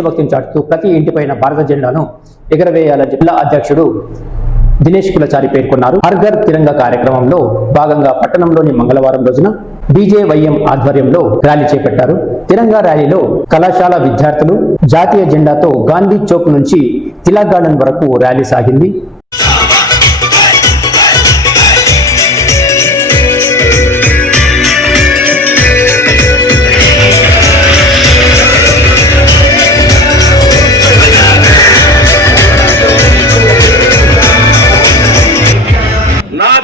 దేశభక్తిని చాటుతూ ప్రతి ఇంటిపైన భారత జెండాను ఎగరవేయాలని జిల్లా అధ్యక్షుడు దినేష్ కులచారి పేర్కొన్నారు. హర్ ఘర్ తిరంగా కార్యక్రమంలో భాగంగా పట్టణంలోని మంగళవారం రోజున బీజేవైఎం ఆధ్వర్యంలో ర్యాలీ చేపట్టారు. తిరంగా ర్యాలీలో కళాశాల విద్యార్థులు జాతీయ జెండాతో గాంధీ చౌక్ నుంచి తిలక్ గార్డెన్ వరకు ర్యాలీ సాగింది.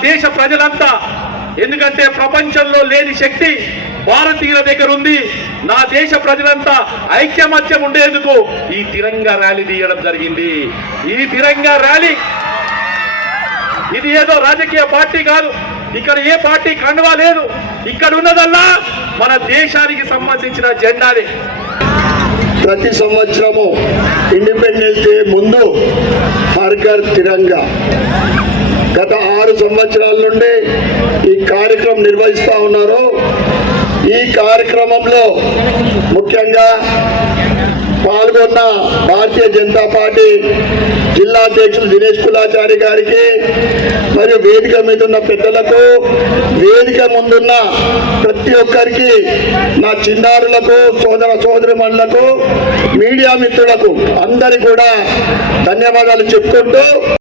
దేశ ప్రజలంతా, ఎందుకంటే ప్రపంచంలో లేని శక్తి భారతీయుల దగ్గర ఉంది. నా దేశ ప్రజలంతా ఐక్యమత్యం ఉండేందుకు ఈ తిరంగా ర్యాలీ తీయడం జరిగింది. ఈ తిరంగా ర్యాలీ ఇది ఏదో రాజకీయ పార్టీ కాదు, ఇక్కడ ఏ పార్టీ కండువా లేదు, ఇక్కడ ఉన్నదల్లా మన దేశానికి సంబంధించిన జెండానే. ప్రతి సంవత్సరము ఇండిపెండెన్స్ డే ముందు హర్ ఘర్ తిరంగా గత 6 సంవత్సరాల నుండి ఈ కార్యక్రమం నిర్వహిస్తూ ఉన్నారు. ఈ కార్యక్రమంలో ముఖ్యంగా పాల్గొన్న భారతీయ జనతా పార్టీ జిల్లా అధ్యక్షులు దినేష్ కులాచారి గారికి, మరియు వేదిక మీద ఉన్న పెద్దలకు, వేదిక ముందున్న ప్రతి ఒక్కరికి, నా చిన్నారులకు, సోదరిమణులకు, మీడియా మిత్రులకు అందరికీ కూడా ధన్యవాదాలు చెప్పుకుంటూ